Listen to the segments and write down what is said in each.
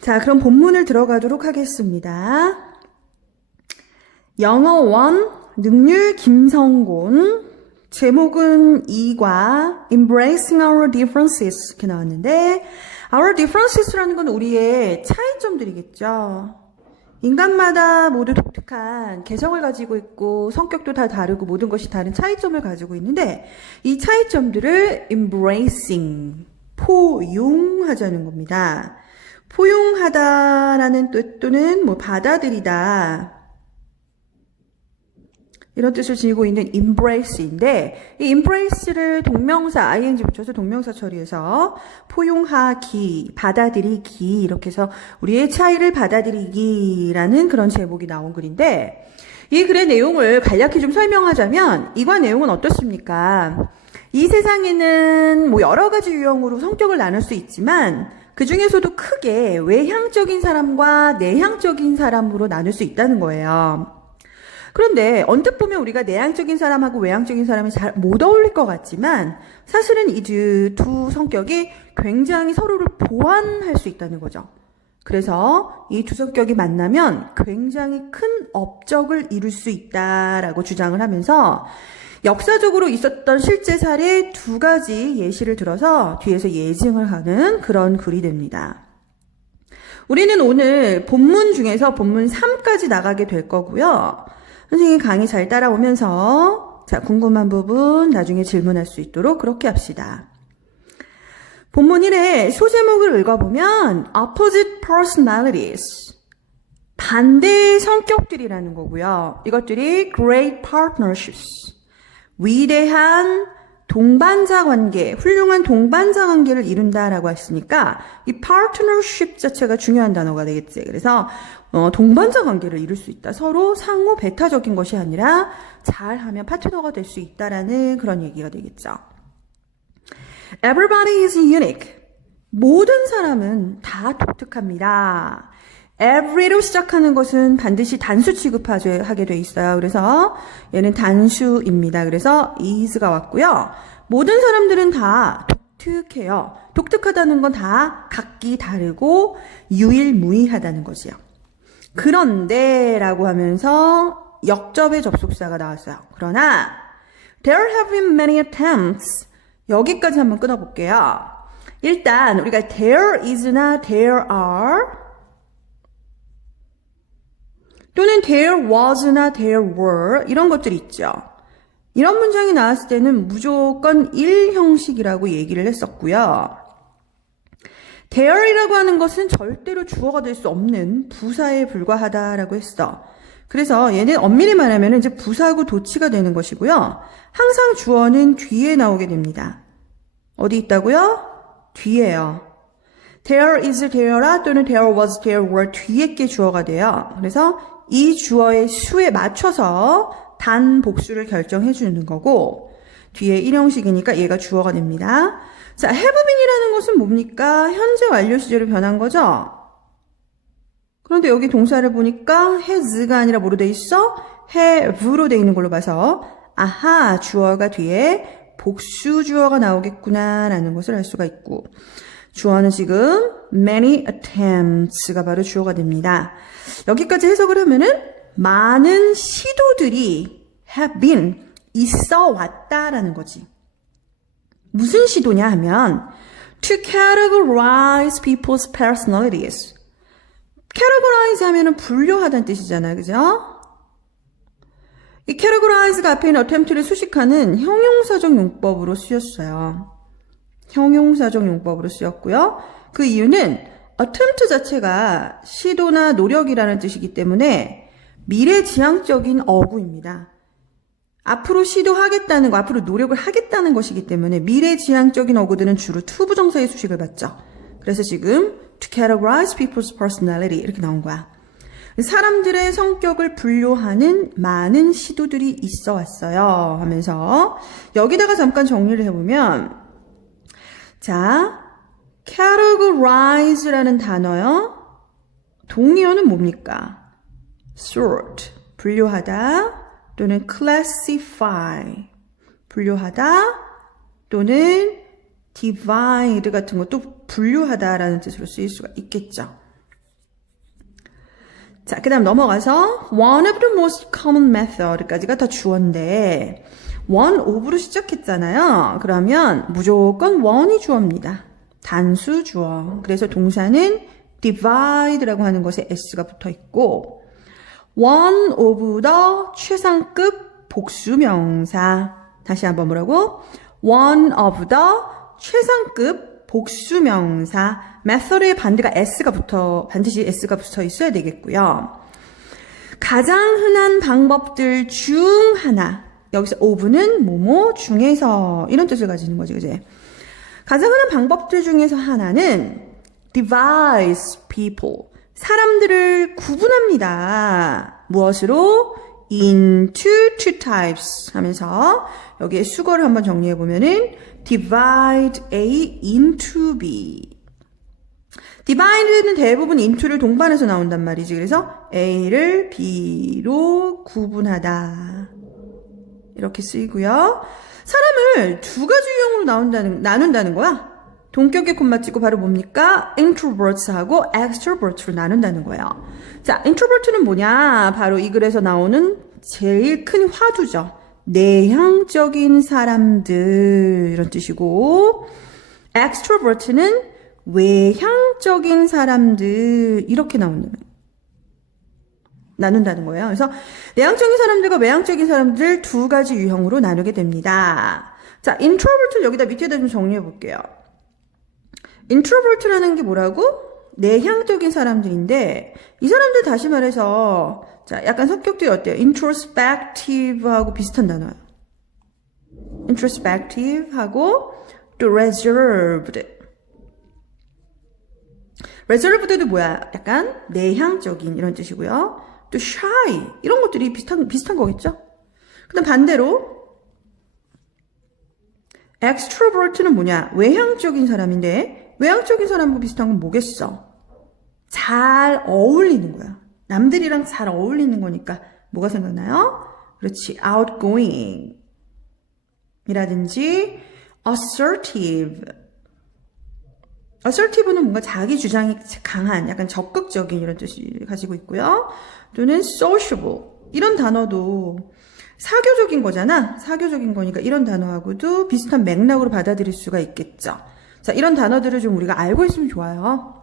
자, 그럼 본문을 들어가도록 하겠습니다. 영어원 능률 김성곤, 제목은 2과 Embracing Our Differences 이렇게 나왔는데, Our Differences라는 건 우리의 차이점들이겠죠. 인간마다 모두 독특한 개성을 가지고 있고 성격도 다 다르고 모든 것이 다른 차이점을 가지고 있는데, 이 차이점들을 embracing, 포용하자는 겁니다. 포용하다라는 뜻 또는 받아들이다, 이런 뜻을 지니고 있는 embrace인데, 이 embrace를 동명사 ing 붙여서 동명사 처리해서 포용하기, 받아들이기, 이렇게 해서 우리의 차이를 받아들이기라는 그런 제목이 나온 글인데, 이 글의 내용을 간략히 좀 설명하자면 이과 내용은 어떻습니까? 이 세상에는 여러 가지 유형으로 성격을 나눌 수 있지만 그 중에서도 크게 외향적인 사람과 내향적인 사람으로 나눌 수 있다는 거예요. 그런데 언뜻 보면 우리가 내향적인 사람하고 외향적인 사람이 잘 못 어울릴 것 같지만 사실은 이 두 성격이 굉장히 서로를 보완할 수 있다는 거죠. 그래서 이 두 성격이 만나면 굉장히 큰 업적을 이룰 수 있다라고 주장을 하면서 역사적으로 있었던 실제 사례 2가지 예시를 들어서 뒤에서 예증을 하는 그런 글이 됩니다. 우리는 오늘 본문 중에서 본문 3까지 나가게 될 거고요. 선생님 강의 잘 따라오면서 궁금한 부분 나중에 질문할 수 있도록 그렇게 합시다. 본문 1의 소제목을 읽어보면 opposite personalities, 반대의 성격들이라는 거고요. 이것들이 great partnerships, 위대한 동반자 관계, 훌륭한 동반자 관계를 이룬다라고 했으니까 이 partnership 자체가 중요한 단어가 되겠지. 그래서 동반자 관계를 이룰 수 있다. 서로 상호 배타적인 것이 아니라 잘하면 파트너가 될 수 있다라는 그런 얘기가 되겠죠. Everybody is unique. 모든 사람은 다 독특합니다. every로 시작하는 것은 반드시 단수 취급하게 돼 있어요. 그래서 얘는 단수입니다. 그래서 is가 왔고요. 모든 사람들은 다 독특해요. 독특하다는 건 다 각기 다르고 유일무이하다는 거지요. 그런데 라고 하면서 역접의 접속사가 나왔어요. 그러나 there have been many attempts, 여기까지 한번 끊어볼게요. 일단 우리가 there is나 there are 또는 there was나 there were 이런 것들이 있죠. 이런 문장이 나왔을 때는 무조건 1형식이라고 얘기를 했었고요. there이라고 하는 것은 절대로 주어가 될 수 없는 부사에 불과하다라고 했어. 그래서 얘는 엄밀히 말하면 이제 부사하고 도치가 되는 것이고요. 항상 주어는 뒤에 나오게 됩니다. 어디 있다고요? 뒤에요. there is, there라 또는 there was, there were 뒤에 게 주어가 돼요. 그래서 이 주어의 수에 맞춰서 단 복수를 결정해 주는 거고, 뒤에 1형식이니까 얘가 주어가 됩니다. 자, have been이라는 것은 뭡니까? 현재 완료 시제로 변한 거죠? 그런데 여기 동사를 보니까 has가 아니라 뭐로 돼 있어? have로 돼 있는 걸로 봐서 아하, 주어가 뒤에 복수 주어가 나오겠구나 라는 것을 알 수가 있고, 주어는 지금 many attempts가 바로 주어가 됩니다. 여기까지 해석을 하면은 많은 시도들이 have been, 있어 왔다라는 거지. 무슨 시도냐 하면 to categorize people's personalities. categorize 하면은 분류하다는 뜻이잖아요. 그죠? 이 categorize가 앞에 있는 attempt를 수식하는 형용사적 용법으로 쓰였어요. 형용사적 용법으로 쓰였고요. 그 이유는 attempt 자체가 시도나 노력이라는 뜻이기 때문에 미래지향적인 어구입니다. 앞으로 시도하겠다는 거, 앞으로 노력을 하겠다는 것이기 때문에 미래지향적인 어구들은 주로 투부정사의 수식을 받죠. 그래서 지금 to categorize people's personality 이렇게 나온 거야. 사람들의 성격을 분류하는 많은 시도들이 있어 왔어요 하면서 여기다가 잠깐 정리를 해보면, 자, categorize라는 단어요. 동의어는 뭡니까? sort, 분류하다 또는 classify, 분류하다 또는 divide 같은 것도 분류하다라는 뜻으로 쓰일 수가 있겠죠. 자, 그 다음 넘어가서 one of the most common method까지가 다 주어인데 one of로 시작했잖아요. 그러면 무조건 one이 주어입니다. 단수 주어. 그래서 동사는 divide라고 하는 것에 s가 붙어 있고 one of the 최상급 복수명사. 다시 한번 뭐라고? one of the 최상급 복수명사. method의 반대가 반드시 s가 붙어 있어야 되겠고요. 가장 흔한 방법들 중 하나. 여기서 of는 뭐뭐 중에서 이런 뜻을 가지는 거지, 그지? 가장 흔한 방법들 중에서 하나는 divides people. 사람들을 구분합니다. 무엇으로? into two types 하면서 여기에 수거를 한번 정리해 보면은 divide A into B. divide는 대부분 into를 동반해서 나온단 말이지. 그래서 A를 B로 구분하다. 이렇게 쓰이고요. 사람을 두 가지 유형으로 나눈다는 거야. 동격의 콤마 찍고 바로 뭡니까? introverts하고 extrovert로 나눈다는 거예요. 자, introvert는 뭐냐? 바로 이 글에서 나오는 제일 큰 화두죠. 내향적인 사람들 이런 뜻이고 extrovert는 외향적인 사람들 이렇게 나눈다는 거예요. 그래서 내향적인 사람들과 외향적인 사람들 두 가지 유형으로 나누게 됩니다. 자, introvert를 여기다 밑에다 좀 정리해 볼게요. introvert라는 게 뭐라고? 내향적인 사람들인데 이 사람들 다시 말해서 자, 약간 성격들이 어때요? introspective하고 비슷한 단어예요. introspective하고 또 reserved. reserved도 뭐야? 약간 내향적인 이런 뜻이고요. 또 shy 이런 것들이 비슷한 거겠죠? 그다음 반대로 extrovert는 뭐냐? 외향적인 사람인데 외향적인 사람과 비슷한 건 뭐겠어? 잘 어울리는 거야. 남들이랑 잘 어울리는 거니까 뭐가 생각나요? 그렇지. outgoing 이라든지 assertive. assertive는 뭔가 자기 주장이 강한 약간 적극적인 이런 뜻을 가지고 있고요. 또는 sociable 이런 단어도 사교적인 거잖아. 사교적인 거니까 이런 단어하고도 비슷한 맥락으로 받아들일 수가 있겠죠. 자, 이런 단어들을 좀 우리가 알고 있으면 좋아요.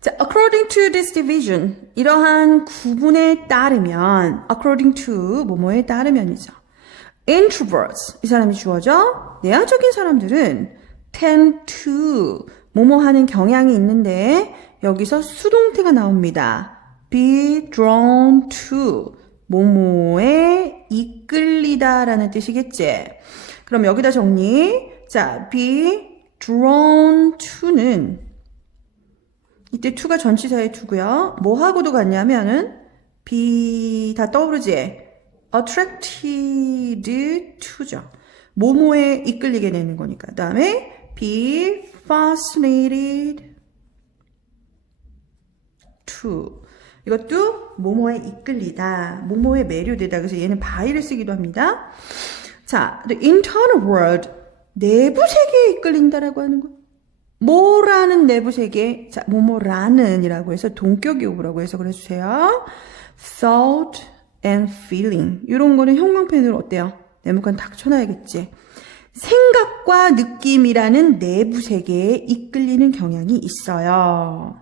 자, according to this division 이러한 구분에 따르면 according to 뭐뭐에 따르면이죠. introverts 이 사람이 주어져. 내향적인 사람들은 tend to 뭐뭐 하는 경향이 있는데 여기서 수동태가 나옵니다. be drawn to 뭐뭐에 이끌리다 라는 뜻이겠지. 그럼 여기다 정리. 자, be drawn to는 이때 to가 전치사의 to고요. 뭐하고도 같냐면은 be 다 떠오르지? attracted to죠. 뭐뭐에 이끌리게 되는 거니까. 그 다음에 be fascinated to 이것도 뭐뭐에 이끌리다, 뭐뭐에 매료되다. 그래서 얘는 by를 쓰기도 합니다. 자, the internal world 내부 세계에 이끌린다라고 하는 거. 뭐라는 내부 세계? 자, 뭐뭐라는 이라고 해서 동격이 오브라고 해석을 해주세요. thought and feeling 이런 거는 형광펜으로 어때요? 네모칸 딱 쳐놔야겠지. 생각과 느낌이라는 내부 세계에 이끌리는 경향이 있어요.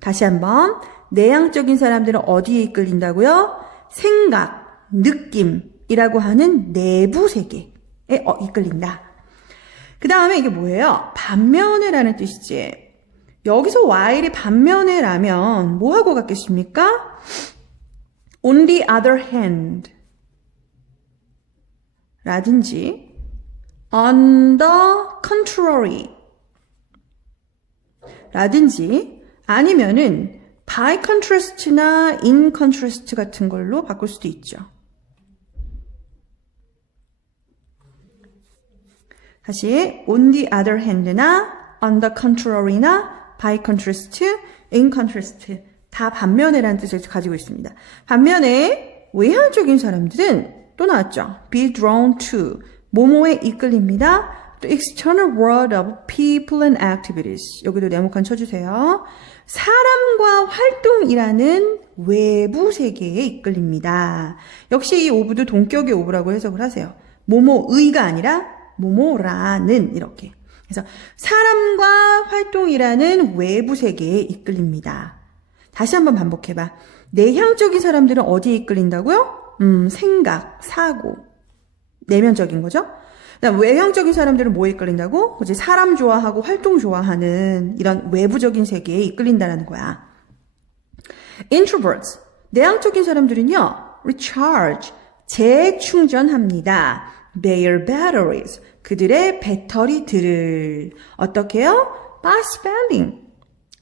다시 한번 내향적인 사람들은 어디에 이끌린다고요? 생각, 느낌이라고 하는 내부 세계에 이끌린다. 그 다음에 이게 뭐예요? 반면에라는 뜻이지. 여기서 while이 반면에라면 뭐하고 같겠습니까? On the other hand 라든지 on the contrary 라든지 아니면은 by contrast나 in contrast 같은 걸로 바꿀 수도 있죠. 다시 on the other hand나 on the contrary나 by contrast, in contrast 다 반면에라는 뜻을 가지고 있습니다. 반면에 외향적인 사람들은 또 나왔죠. be drawn to 뭐뭐에 이끌립니다. the external world of people and activities. 여기도 네모칸 쳐주세요. 사람과 활동이라는 외부 세계에 이끌립니다. 역시 이 오브도 동격의 오브라고 해석을 하세요. 뭐뭐의가 아니라 뭐뭐라는 이렇게. 그래서 사람과 활동이라는 외부 세계에 이끌립니다. 다시 한번 반복해봐. 내향적인 사람들은 어디에 이끌린다고요? 생각, 사고. 내면적인 거죠? 외향적인 사람들은 뭐에 이끌린다고? 그치? 사람 좋아하고 활동 좋아하는 이런 외부적인 세계에 이끌린다는 거야. Introverts. 내향적인 사람들은요, recharge. 재충전합니다. Their batteries. 그들의 배터리들을. 어떻게 해요? By spending.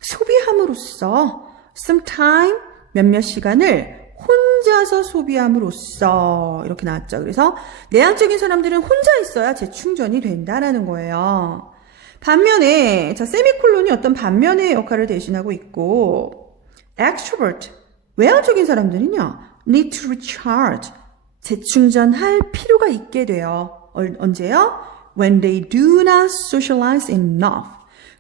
소비함으로써. Some time. 몇몇 시간을 혼자서 소비함으로써 이렇게 나왔죠. 그래서 내향적인 사람들은 혼자 있어야 재충전이 된다라는 거예요. 반면에 자 세미콜론이 어떤 반면의 역할을 대신하고 있고 extrovert 외향적인 사람들은요 need to recharge 재충전할 필요가 있게 돼요. 언제요? When they do not socialize enough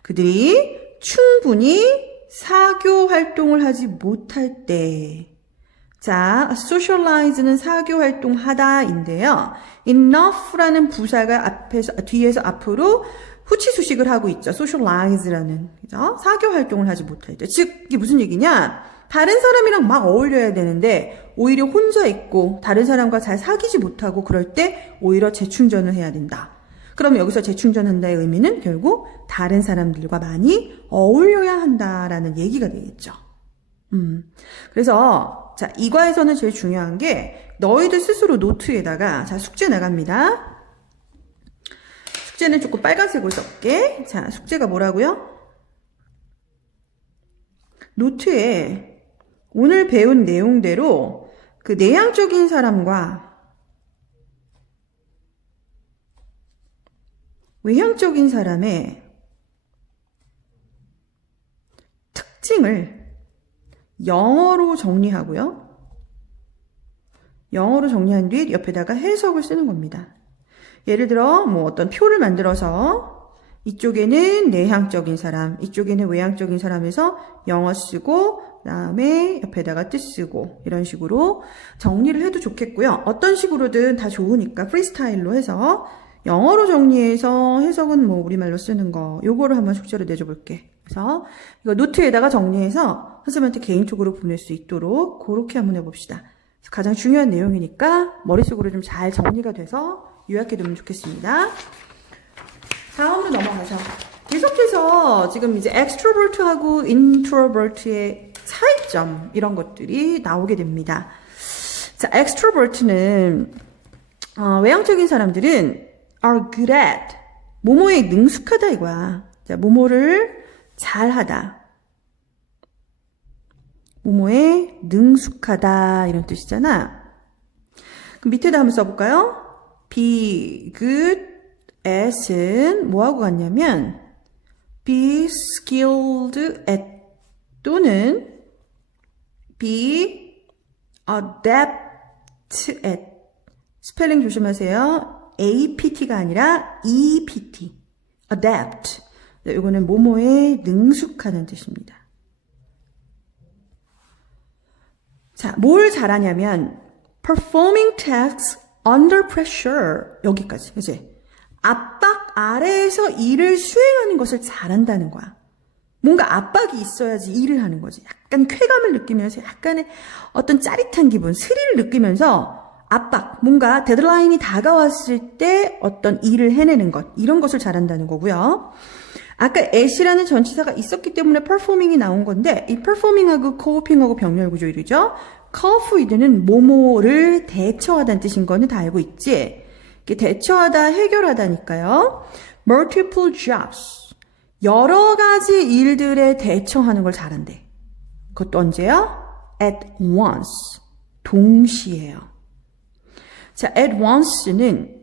그들이 충분히 사교 활동을 하지 못할 때 자, socialize는 사교 활동하다인데요. enough라는 부사가 뒤에서 앞으로 후치수식을 하고 있죠. socialize라는. 그죠? 사교 활동을 하지 못할 때. 즉, 이게 무슨 얘기냐? 다른 사람이랑 막 어울려야 되는데, 오히려 혼자 있고, 다른 사람과 잘 사귀지 못하고, 그럴 때, 오히려 재충전을 해야 된다. 그러면 여기서 재충전한다의 의미는 결국, 다른 사람들과 많이 어울려야 한다라는 얘기가 되겠죠. 그래서 자 이과에서는 제일 중요한 게 너희들 스스로 노트에다가 자 숙제 나갑니다. 숙제는 조금 빨간색으로 쓸게. 자 숙제가 뭐라고요? 노트에 오늘 배운 내용대로 그 내향적인 사람과 외향적인 사람의 특징을 영어로 정리하고요. 영어로 정리한 뒤 옆에다가 해석을 쓰는 겁니다. 예를 들어 뭐 어떤 표를 만들어서 이쪽에는 내향적인 사람, 이쪽에는 외향적인 사람에서 영어 쓰고 그다음에 옆에다가 뜻 쓰고 이런 식으로 정리를 해도 좋겠고요. 어떤 식으로든 다 좋으니까 프리스타일로 해서 영어로 정리해서 해석은 뭐 우리말로 쓰는 거 요거를 한번 숙제로 내줘 볼게. 그래서 이거 노트에다가 정리해서 선생님한테 개인적으로 보낼 수 있도록 그렇게 한번 해봅시다. 가장 중요한 내용이니까 머릿속으로 좀 잘 정리가 돼서 요약해두면 좋겠습니다. 다음으로 넘어가서 계속해서 지금 이제 extrovert하고 introvert의 차이점 이런 것들이 나오게 됩니다. 자, extrovert는 외향적인 사람들은 are good at 뭐뭐에 능숙하다 이거야. 자, 뭐뭐를 잘하다. 뭐뭐에 능숙하다 이런 뜻이잖아. 그럼 밑에다 한번 써볼까요? be good at은 뭐하고 같냐면 be skilled at 또는 be adept at 스펠링 조심하세요. apt가 아니라 ept adept 이거는 뭐뭐에 능숙하다는 뜻입니다. 자, 뭘 잘하냐면 performing tasks under pressure 여기까지 그치? 압박 아래에서 일을 수행하는 것을 잘한다는 거야. 뭔가 압박이 있어야지 일을 하는 거지. 약간 쾌감을 느끼면서 약간의 어떤 짜릿한 기분, 스릴을 느끼면서 압박, 뭔가 데드라인이 다가왔을 때 어떤 일을 해내는 것 이런 것을 잘한다는 거고요. 아까 at이라는 전치사가 있었기 때문에 performing이 나온 건데 이 performing하고 coping하고 병렬 구조이죠. cope는 뭐뭐를 대처하다는 뜻인 거는 다 알고 있지. 대처하다, 해결하다니까요. multiple jobs 여러 가지 일들에 대처하는 걸 잘한대. 그것도 언제요? at once 동시에요. 자, at once는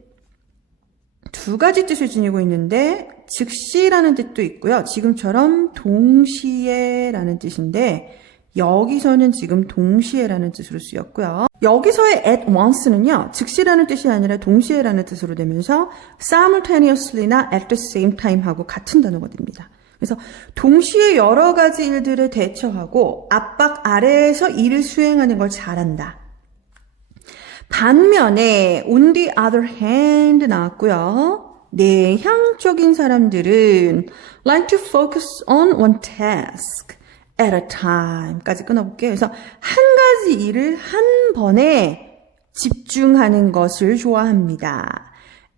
두 가지 뜻을 지니고 있는데 즉시라는 뜻도 있고요. 지금처럼 동시에라는 뜻인데 여기서는 지금 동시에라는 뜻으로 쓰였고요. 여기서의 at once는요, 즉시라는 뜻이 아니라 동시에라는 뜻으로 되면서 simultaneously나 at the same time 하고 같은 단어가 됩니다. 그래서 동시에 여러 가지 일들을 대처하고 압박 아래에서 일을 수행하는 걸 잘한다. 반면에 on the other hand 나왔고요. 내향적인 사람들은 like to focus on one task at a time까지 끊어볼게요. 그래서 한 가지 일을 한 번에 집중하는 것을 좋아합니다.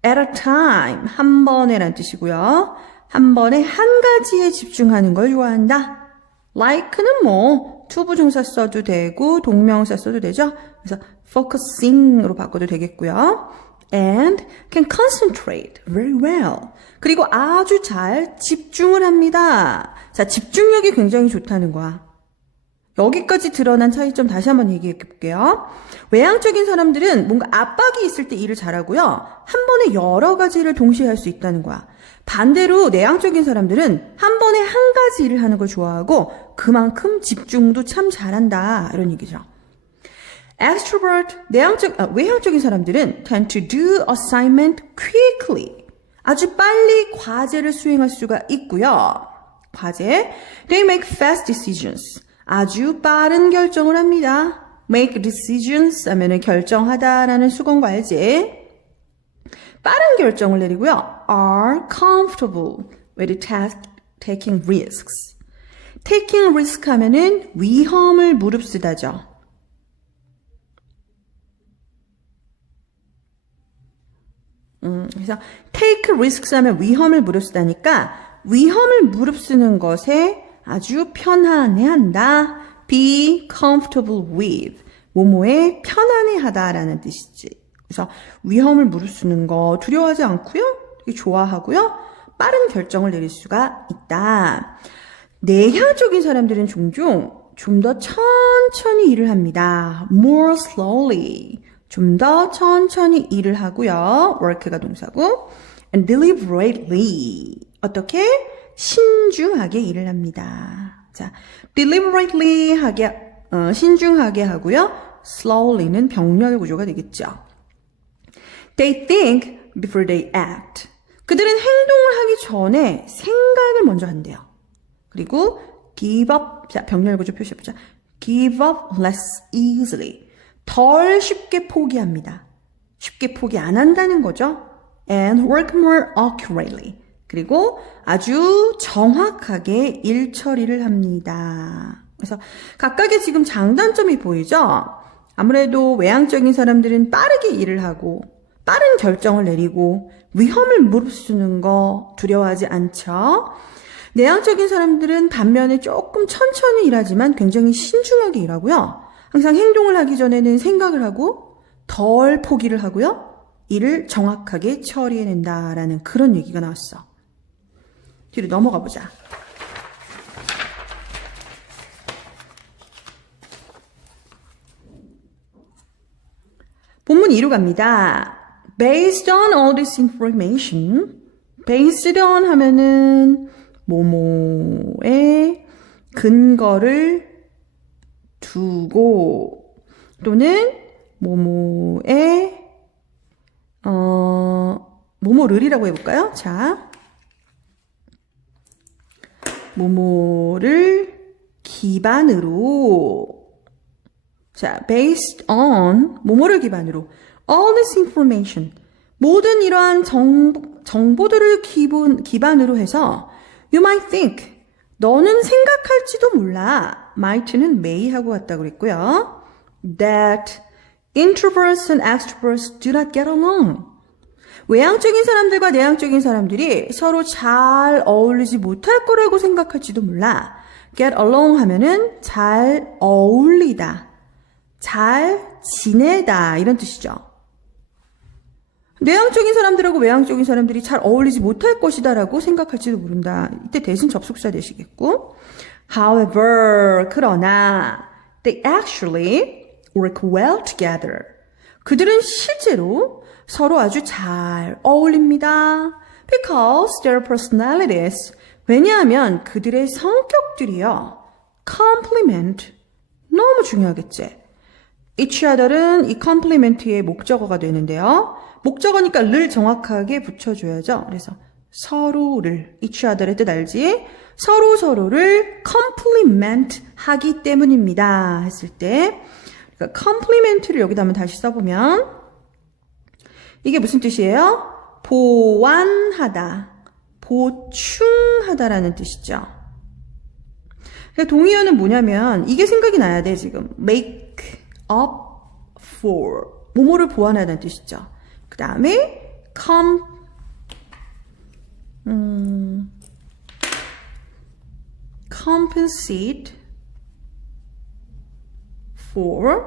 at a time, 한 번에란 뜻이고요. 한 번에 한 가지에 집중하는 걸 좋아한다. like는 뭐 투부정사 써도 되고 동명사 써도 되죠. 그래서 focusing으로 바꿔도 되겠고요. and can concentrate very well. 그리고 아주 잘 집중을 합니다. 자, 집중력이 굉장히 좋다는 거야. 여기까지 드러난 차이점 다시 한번 얘기해 볼게요. 외향적인 사람들은 뭔가 압박이 있을 때 일을 잘하고요. 한 번에 여러 가지를 동시에 할 수 있다는 거야. 반대로 내향적인 사람들은 한 번에 한 가지 일을 하는 걸 좋아하고 그만큼 집중도 참 잘한다. 이런 얘기죠. Extrovert, 외향적인 사람들은 tend to do assignment quickly. 아주 빨리 과제를 수행할 수가 있고요. 과제. They make fast decisions. 아주 빠른 결정을 합니다. Make decisions 하면은 결정하다라는 수건과제. 빠른 결정을 내리고요. Are comfortable with taking risks. taking risk 하면은 위험을 무릅쓰다죠. 그래서 take risks 하면 위험을 무릅쓰다니까 위험을 무릅쓰는 것에 아주 편안해한다. be comfortable with. 뭐뭐에 편안해하다라는 뜻이지. 그래서 위험을 무릅쓰는 거 두려워하지 않고요. 되게 좋아하고요. 빠른 결정을 내릴 수가 있다. 내향적인 사람들은 종종 좀 더 천천히 일을 합니다. more slowly. 좀 더 천천히 일을 하고요. work가 동사고. and deliberately. 어떻게? 신중하게 일을 합니다. 자, deliberately 신중하게 하고요. slowly는 병렬 구조가 되겠죠. They think before they act. 그들은 행동을 하기 전에 생각을 먼저 한대요. 그리고 give up, 자, 병렬 구조 표시해보자. give up less easily. 덜 쉽게 포기합니다. 쉽게 포기 안 한다는 거죠. and work more accurately. 그리고 아주 정확하게 일 처리를 합니다. 그래서 각각의 지금 장단점이 보이죠? 아무래도 외향적인 사람들은 빠르게 일을 하고 빠른 결정을 내리고 위험을 무릅쓰는 거 두려워하지 않죠? 내향적인 사람들은 반면에 조금 천천히 일하지만 굉장히 신중하게 일하고요. 항상 행동을 하기 전에는 생각을 하고 덜 포기를 하고요. 일을 정확하게 처리해낸다라는 그런 얘기가 나왔어. 뒤로 넘어가 보자. 본문 2로 갑니다. Based on all this information, based on 하면은 뭐뭐에 근거를 두고 또는 뭐뭐에 뭐뭐를이라고 해볼까요? 자, 뭐뭐를 기반으로 자, based on 뭐뭐를 기반으로 all this information 모든 이러한 정보들을 기반으로 해서 you might think 너는 생각할지도 몰라 might는 may 하고 왔다고 그랬고요. that introverts and extroverts do not get along. 외향적인 사람들과 내향적인 사람들이 서로 잘 어울리지 못할 거라고 생각할지도 몰라. get along 하면은 잘 어울리다, 잘 지내다 이런 뜻이죠. 내향적인 사람들하고 외향적인 사람들이 잘 어울리지 못할 것이다 라고 생각할지도 모른다. 이때 대신 접속사 되시겠고. However, 그러나 they actually work well together. 그들은 실제로 서로 아주 잘 어울립니다. Because their personalities, 왜냐하면 그들의 성격들이요. complement, 너무 중요하겠지. each other은 이 compliment의 목적어가 되는데요. 목적어니까 를 정확하게 붙여줘야죠. 그래서 서로를, each other의 뜻 알지? 서로를 compliment 하기 때문입니다. 했을 때 그러니까 compliment를 여기다 한번 다시 써보면 이게 무슨 뜻이에요? 보완하다, 보충하다라는 뜻이죠. 동의어는 뭐냐면 이게 생각이 나야 돼 지금. make up for 뭐뭐를 보완하다는 뜻이죠. 그 다음에 compensate for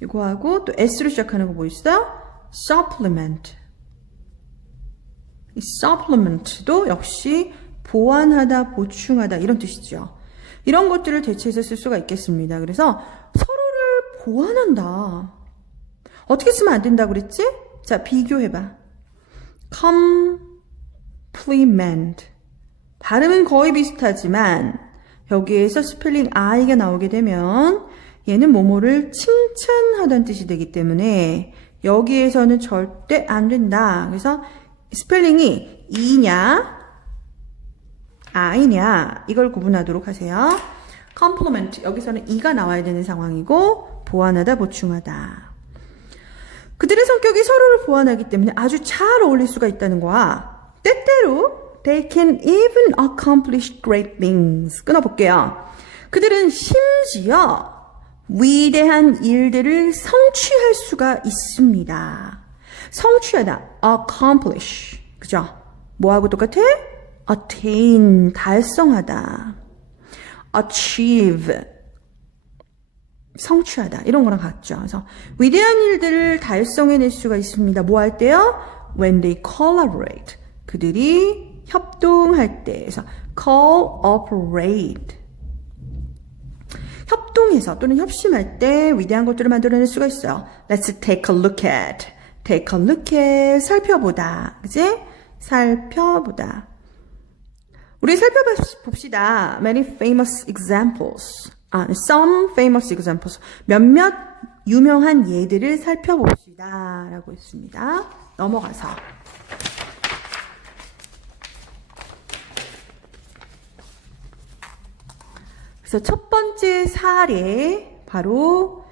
이거하고 또 S로 시작하는 거 뭐 있어? supplement. 이 supplement도 역시 보완하다, 보충하다 이런 뜻이죠. 이런 것들을 대체해서 쓸 수가 있겠습니다. 그래서 서로를 보완한다. 어떻게 쓰면 안 된다고 그랬지? 자, 비교해봐. complement. 발음은 거의 비슷하지만 여기에서 스펠링 I가 나오게 되면 얘는 뭐뭐를 칭찬하다는 뜻이 되기 때문에 여기에서는 절대 안 된다. 그래서 스펠링이 E냐 I냐 이걸 구분하도록 하세요. compliment 여기서는 E가 나와야 되는 상황이고 보완하다, 보충하다. 그들의 성격이 서로를 보완하기 때문에 아주 잘 어울릴 수가 있다는 거야. 때때로 they can even accomplish great things. 끊어볼게요. 그들은 심지어 위대한 일들을 성취할 수가 있습니다. 성취하다, accomplish. 그죠? 뭐하고 똑같아? attain, 달성하다. achieve, 성취하다. 이런 거랑 같죠. 그래서 위대한 일들을 달성해낼 수가 있습니다. 뭐 할 때요? when they collaborate. 그들이 협동할 때. 그래서 cooperate. 협동해서 또는 협심할 때 위대한 것들을 만들어낼 수가 있어요. Let's take a look at. Take a look at. 살펴보다. 그치? 살펴보다. 우리 살펴봅시다. Many famous examples. Some famous examples. 몇몇 유명한 예들을 살펴봅시다. 라고 했습니다. 넘어가서. 그래서 첫 번째 사례, 바로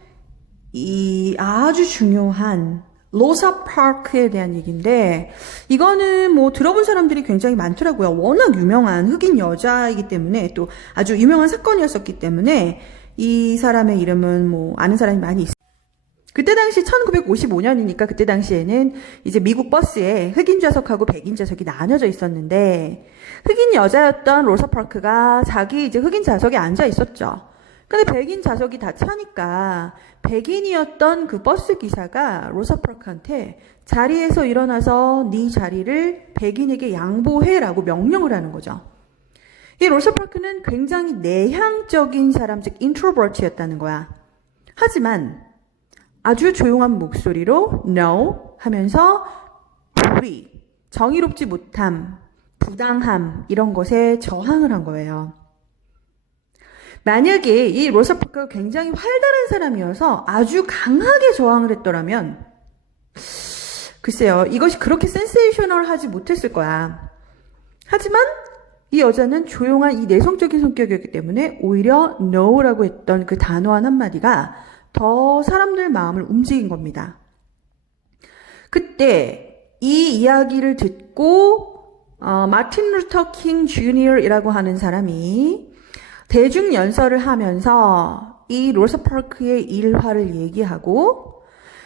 이 아주 중요한 로사 파크에 대한 얘기인데, 이거는 뭐 들어본 사람들이 굉장히 많더라고요. 워낙 유명한 흑인 여자이기 때문에 또 아주 유명한 사건이었었기 때문에 이 사람의 이름은 뭐 아는 사람이 많이 있어요. 그때 당시 1955년이니까 그때 당시에는 이제 미국 버스에 흑인 좌석하고 백인 좌석이 나눠져 있었는데 흑인 여자였던 로사 파크가 자기 이제 흑인 좌석에 앉아 있었죠. 근데 백인 좌석이 다 차니까 백인이었던 그 버스 기사가 로사 파크한테 자리에서 일어나서 네 자리를 백인에게 양보해라고 명령을 하는 거죠. 이 로사 파크는 굉장히 내향적인 사람, 즉 인트로버트였다는 거야. 하지만 아주 조용한 목소리로 no 하면서 불의, 정의롭지 못함, 부당함 이런 것에 저항을 한 거예요. 만약에 이 로사 파크가 굉장히 활달한 사람이어서 아주 강하게 저항을 했더라면 글쎄요, 이것이 그렇게 센세이셔널하지 못했을 거야. 하지만 이 여자는 조용한 이 내성적인 성격이었기 때문에 오히려 no라고 했던 그 단호한 한마디가 더 사람들 마음을 움직인 겁니다. 그때 이 이야기를 듣고 마틴 루터 킹 주니어이라고 하는 사람이 대중 연설을 하면서 이 로사 파크의 일화를 얘기하고,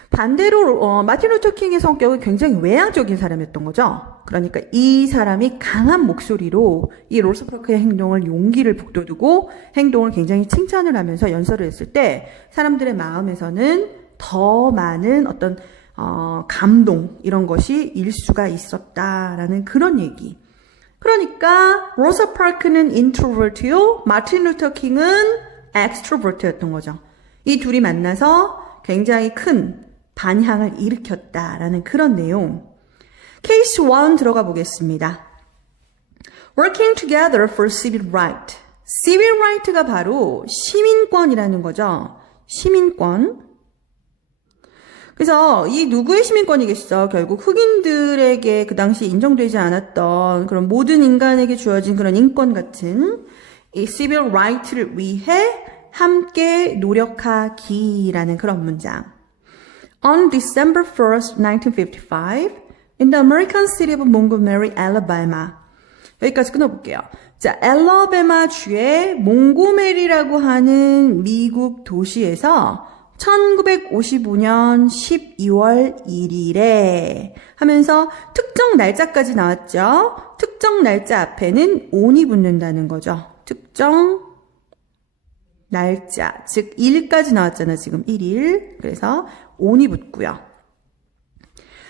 반대로 마틴 루터 킹의 성격은 굉장히 외향적인 사람이었던 거죠. 그러니까 이 사람이 강한 목소리로 이 로사 파크의 행동을 용기를 북돋우고 행동을 굉장히 칭찬을 하면서 연설을 했을 때 사람들의 마음에서는 더 많은 어떤 감동 이런 것이 일 수가 있었다라는 그런 얘기. 그러니까 로사 파크는 인트로버트요, 마틴 루터 킹은 엑스트로버트였던 거죠. 이 둘이 만나서 굉장히 큰 반향을 일으켰다라는 그런 내용. 케이스 1 들어가 보겠습니다. Working together for civil right. civil right가 바로 시민권이라는 거죠. 시민권. 그래서 이 누구의 시민권이겠어? 결국 흑인들에게 그 당시 인정되지 않았던 그런 모든 인간에게 주어진 그런 인권 같은 이 civil right를 위해 함께 노력하기라는 그런 문장. On December 1st, 1955, in the American city of Montgomery, Alabama. 여기까지 끊어볼게요. 자, 알라바마 주의 몽고메리라고 하는 미국 도시에서 1955년 12월 1일에 하면서 특정 날짜까지 나왔죠. 특정 날짜 앞에는 on이 붙는다는 거죠. 특정 날짜, 즉 일까지 나왔잖아. 지금 1일. 그래서 on이 붙고요.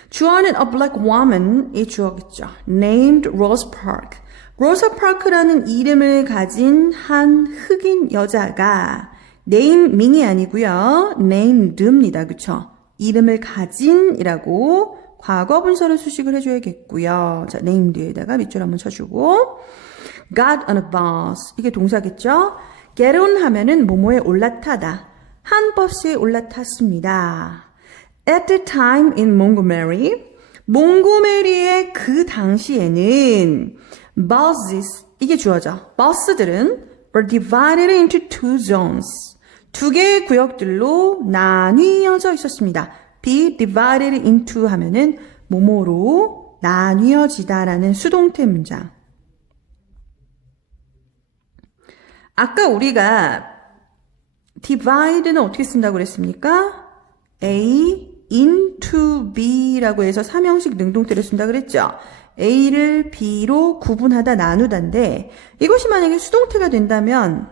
주어는 a black woman이 주어겠죠. named Rosa Parks. 로사 파크라는 이름을 가진 한 흑인 여자가 네임밍이 아니고요. 네임드입니다. 그쵸? 이름을 가진이라고 과거 분사를 수식을 해줘야겠고요. 자, 네임드에다가 밑줄 한번 쳐주고 got on a bus. 이게 동사겠죠? get on 하면은 뭐뭐에 올라타다. 한 버스에 올라탔습니다. At the time in Montgomery, 몽고메리의 그 당시에는 buses, 이게 주어져. 버스들은 were divided into two zones. 두 개의 구역들로 나뉘어져 있었습니다. be divided into 하면은 뭐뭐로 나뉘어지다라는 수동태 문장. 아까 우리가 divide는 어떻게 쓴다고 그랬습니까? A into B라고 해서 삼형식 능동태를 쓴다 그랬죠. A를 B로 구분하다 나누다인데 이것이 만약에 수동태가 된다면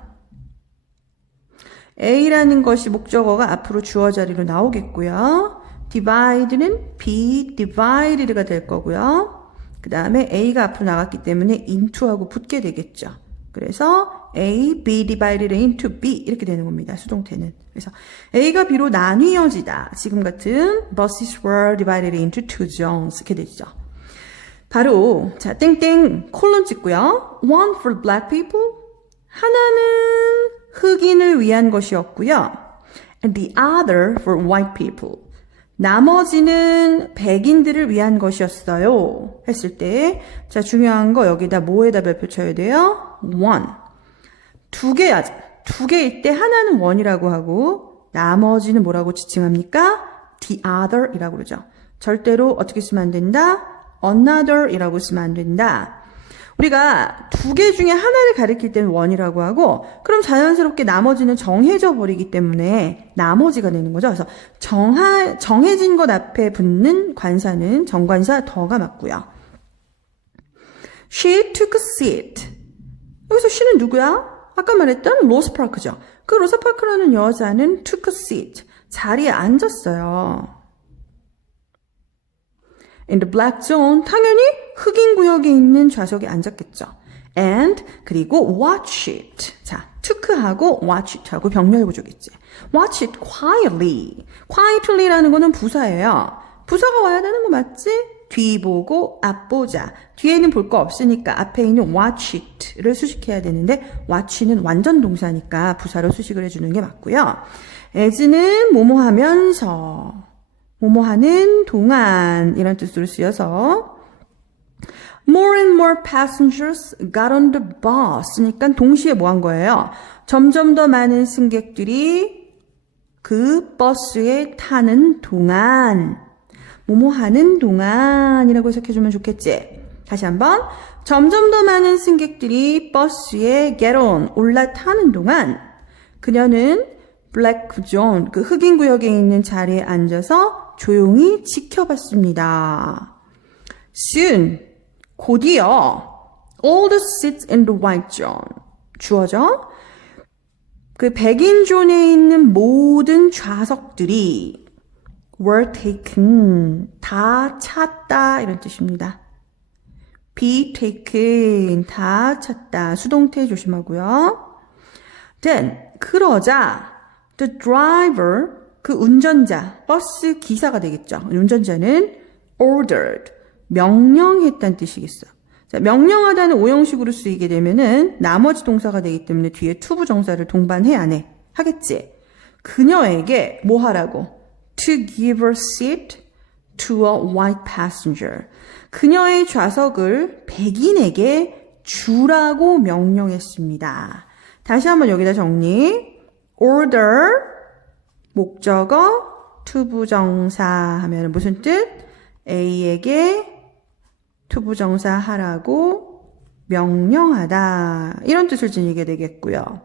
A라는 것이 목적어가 앞으로 주어 자리로 나오겠고요. divide는 be divided가 될 거고요. 그 다음에 A가 앞으로 나갔기 때문에 into하고 붙게 되겠죠. 그래서 A, be divided into B 이렇게 되는 겁니다. 수동태는. 그래서 A가 B로 나뉘어지다. 지금 같은 buses were divided into two zones 이렇게 되죠. 바로 자 땡땡 콜론 찍고요. One for black people. 하나는 흑인을 위한 것이었고요. And the other for white people. 나머지는 백인들을 위한 것이었어요. 했을 때, 자, 중요한 거 여기다 뭐에다 별표 쳐야 돼요? one. 두 개일 때 하나는 one이라고 하고, 나머지는 뭐라고 지칭합니까? the other 이라고 그러죠. 절대로 어떻게 쓰면 안 된다? another 이라고 쓰면 안 된다. 우리가 두 개 중에 하나를 가리킬 때는 one이라고 하고 그럼 자연스럽게 나머지는 정해져 버리기 때문에 나머지가 되는 거죠. 그래서 정해진 것 앞에 붙는 관사는 정관사 더가 맞고요. She took a seat. 여기서 she는 누구야? 아까 말했던 로스 파크죠. 그 로스 파크라는 여자는 took a seat. 자리에 앉았어요. In the black zone, 당연히 흑인 구역에 있는 좌석에 앉았겠죠. And, 그리고 watch it. 자, took하고 watch it하고 병렬 구조겠지. watch it quietly. quietly라는 거는 부사예요. 부사가 와야 되는 거 맞지? 뒤 보고 앞 보자. 뒤에는 볼 거 없으니까 앞에 있는 watch it를 수식해야 되는데 watch는 완전 동사니까 부사로 수식을 해주는 게 맞고요. as는 뭐뭐 하면서 뭐뭐 하는 동안 이런 뜻으로 쓰여서 More and more passengers got on the bus. 그러니까 동시에 뭐 한 거예요? 점점 더 많은 승객들이 그 버스에 타는 동안 뭐뭐 하는 동안이라고 해석해주면 좋겠지? 다시 한번 점점 더 많은 승객들이 버스에 get on, 올라타는 동안 그녀는 black zone, 그 흑인 구역에 있는 자리에 앉아서 조용히 지켜봤습니다. Soon, 곧이어, all the seats in the white zone. 주어져. 그 백인 존에 있는 모든 좌석들이 were taken. 다 찼다. 이런 뜻입니다. be taken. 다 찼다. 수동태 조심하고요. Then, 그러자, the driver, 그 운전자, 버스 기사가 되겠죠. 운전자는 ordered, 명령했다는 뜻이겠어요. 자, 명령하다는 오형식으로 쓰이게 되면은 나머지 동사가 되기 때문에 뒤에 to 부정사를 동반해 안 해? 하겠지. 그녀에게 뭐 하라고? To give a seat to a white passenger. 그녀의 좌석을 백인에게 주라고 명령했습니다. 다시 한번 여기다 정리. order, 목적어, to 부정사 하면 무슨 뜻? A에게 to 부정사 하라고 명령하다. 이런 뜻을 지니게 되겠고요.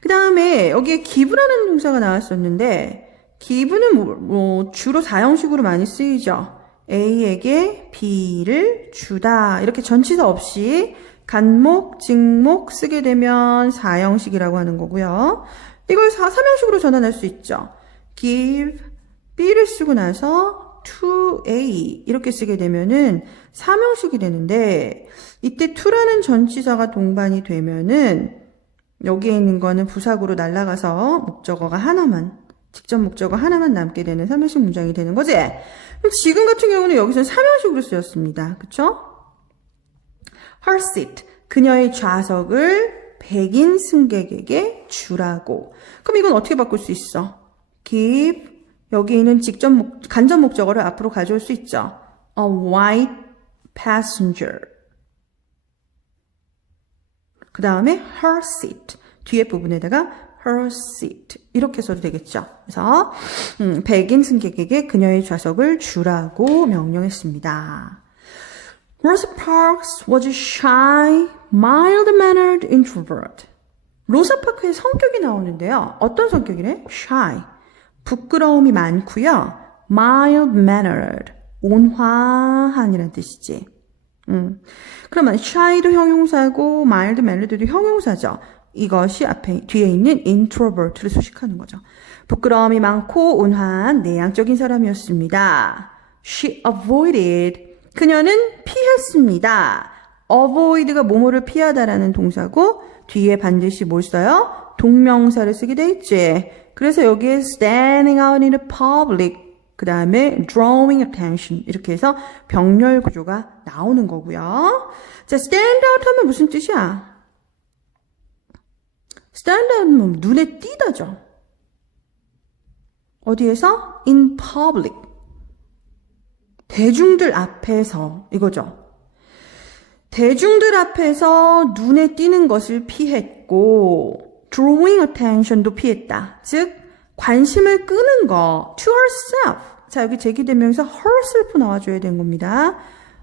그 다음에 여기에 give라는 동사가 나왔었는데 give는 주로 사형식으로 많이 쓰이죠. A에게 B를 주다. 이렇게 전치사 없이 간목, 직목 쓰게 되면 사형식이라고 하는 거고요. 이걸 삼형식으로 전환할 수 있죠. give B를 쓰고 나서 to A 이렇게 쓰게 되면은 삼형식이 되는데 이때 to라는 전치사가 동반이 되면은 여기에 있는 거는 부사구로 날아가서 목적어가 하나만 직접 목적어 하나만 남게 되는 삼형식 문장이 되는 거지. 그럼 지금 같은 경우는 여기서는 삼형식으로 쓰였습니다. 그쵸? Her seat, 그녀의 좌석을 백인 승객에게 주라고. 그럼 이건 어떻게 바꿀 수 있어? give, 여기 있는 간접 목적어를 앞으로 가져올 수 있죠. A white passenger. 그 다음에 her seat, 뒤에 부분에다가 her seat 이렇게 써도 되겠죠. 그래서 백인 승객에게 그녀의 좌석을 주라고 명령했습니다. Rosa Parks was a shy, mild-mannered introvert. 로사 파크의 성격이 나오는데요. 어떤 성격이래? shy, 부끄러움이 많고요. mild-mannered, 온화한이란 뜻이지. 그러면 shy도 형용사고 mild-mannered도 형용사죠. 이것이 뒤에 있는 introvert를 수식하는 거죠. 부끄러움이 많고 온화한 내향적인 사람이었습니다. She avoided, 그녀는 피했습니다. avoid가 뭐뭐를 피하다라는 동사고 뒤에 반드시 뭘 써요? 동명사를 쓰게 돼 있지. 그래서 여기에 standing out in the public, 그 다음에 drawing attention 이렇게 해서 병렬 구조가 나오는 거고요. 자, stand out 하면 무슨 뜻이야? stand out은 눈에 띄다죠. 어디에서? in public. 대중들 앞에서 이거죠. 대중들 앞에서 눈에 띄는 것을 피했고 drawing attention도 피했다. 즉 관심을 끄는 거 to herself. 자, 여기 제기되면서 herself 나와줘야 되는 겁니다.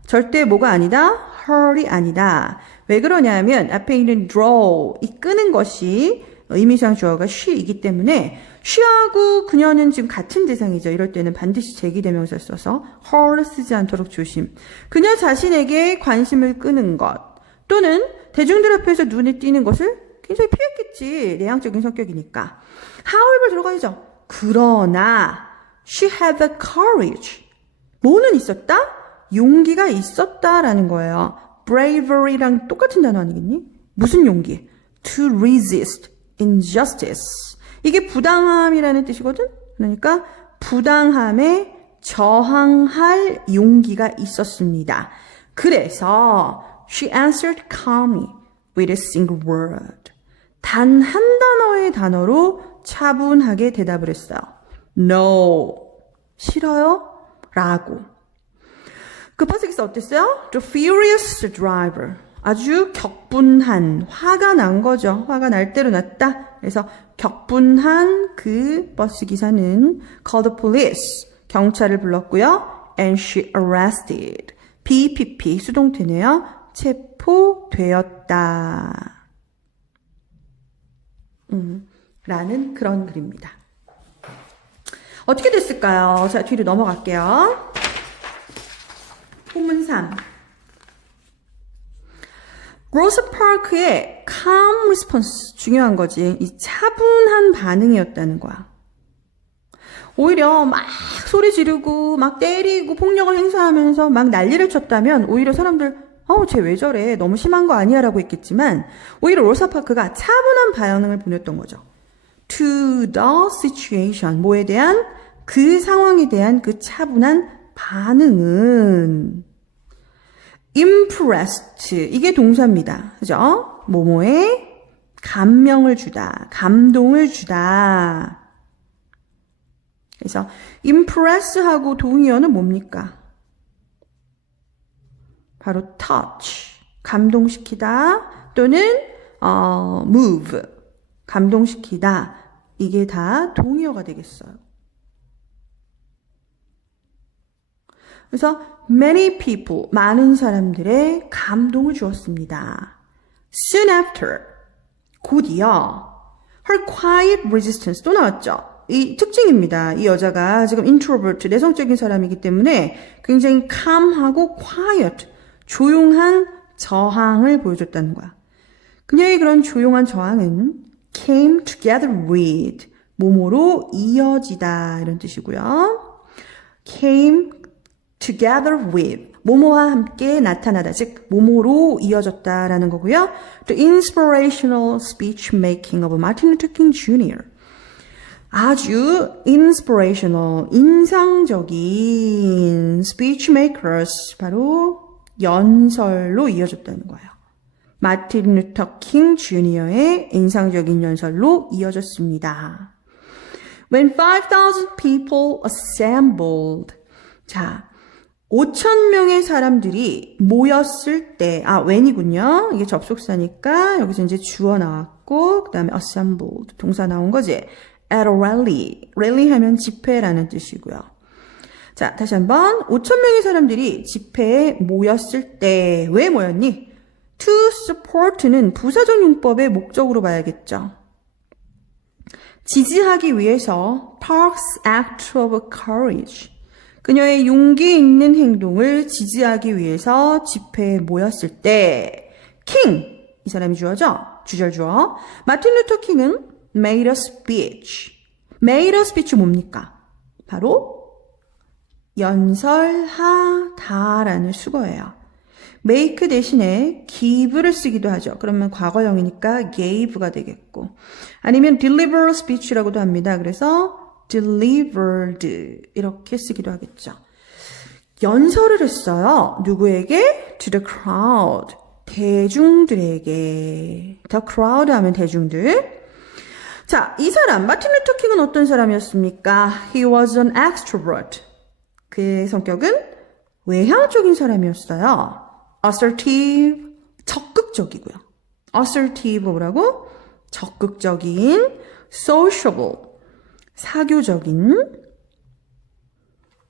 절대 뭐가 아니다? her이 아니다. 왜 그러냐면 앞에 있는 draw, 이 끄는 것이 의미상 주어가 she이기 때문에 she하고 그녀는 지금 같은 대상이죠. 이럴 때는 반드시 제기대명사 써서 her를 쓰지 않도록 조심. 그녀 자신에게 관심을 끄는 것 또는 대중들 앞에서 눈에 띄는 것을 굉장히 피했겠지. 내향적인 성격이니까. however 들어가야죠. 그러나 she had the courage. 뭐는 있었다? 용기가 있었다라는 거예요. bravery랑 똑같은 단어 아니겠니? 무슨 용기? to resist injustice. 이게 부당함이라는 뜻이거든? 그러니까 부당함에 저항할 용기가 있었습니다. 그래서 she answered calmly with a single word. 단 한 단어의 단어로 차분하게 대답을 했어요. No. 싫어요? 라고. 그 버스기사 어땠어요? The furious driver. 아주 격분한, 화가 난 거죠. 화가 날 대로 났다. 그래서 격분한 그 버스기사는 called the police. 경찰을 불렀고요. And she arrested. BPP 수동태네요. 체포되었다. 라는 그런 글입니다. 어떻게 됐을까요? 자, 뒤로 넘어갈게요. 본문 3. 로사 파크의 calm response 중요한 거지. 이 차분한 반응이었다는 거야. 오히려 막 소리 지르고 막 때리고 폭력을 행사하면서 막 난리를 쳤다면 오히려 사람들 쟤 왜 저래? 너무 심한 거 아니야? 라고 했겠지만 오히려 로사 파크가 차분한 반응을 보냈던 거죠. To the situation. 뭐에 대한? 그 상황에 대한 그 차분한 반응은 impressed. 이게 동사입니다. 그죠? 뭐뭐에 감명을 주다, 감동을 주다. 그래서 impress하고 동의어는 뭡니까? 바로 touch, 감동시키다 또는 move, 감동시키다. 이게 다 동의어가 되겠어요. 그래서 many people, 많은 사람들의 감동을 주었습니다. Soon after, 곧이어 her quiet resistance 또 나왔죠. 이 특징입니다. 이 여자가 지금 introvert, 내성적인 사람이기 때문에 굉장히 calm하고 quiet, 조용한 저항을 보여줬다는 거야. 그녀의 그런 조용한 저항은 came together with, 뭐뭐로 이어지다 이런 뜻이고요. came together with, 뭐뭐와 함께 나타나다, 즉 뭐뭐로 이어졌다라는 거고요. The inspirational speech making of Martin Luther King Jr. 아주 inspirational, 인상적인 speech makers, 바로 연설로 이어졌다는 거예요. 마틴 루터 킹 주니어의 인상적인 연설로 이어졌습니다. When 5,000 people assembled. 자, 5,000명의 사람들이 모였을 때, when이군요. 이게 접속사니까 여기서 이제 주어 나왔고, 그 다음에 assembled, 동사 나온 거지. At a rally. rally 하면 집회라는 뜻이고요. 자, 다시 한번. 5,000명의 사람들이 집회에 모였을 때, 왜 모였니? To support는 부사적 용법의 목적으로 봐야겠죠. 지지하기 위해서 Park's act of courage. 그녀의 용기 있는 행동을 지지하기 위해서 집회에 모였을 때, king, 이 사람이 주어죠? 주절 주어. 마틴 루터 킹은 made a speech. made a speech 뭡니까? 바로 연설하다라는 수거예요. make 대신에 give를 쓰기도 하죠. 그러면 과거형이니까 gave가 되겠고, 아니면 deliver speech라고도 합니다. 그래서 delivered 이렇게 쓰기도 하겠죠. 연설을 했어요. 누구에게? To the crowd. 대중들에게. The crowd 하면 대중들. 자, 이 사람 마틴 루터 킹은 어떤 사람이었습니까? He was an extrovert. 그의 성격은 외향적인 사람이었어요. assertive, 적극적이고요. assertive 뭐라고? 적극적인, sociable, 사교적인,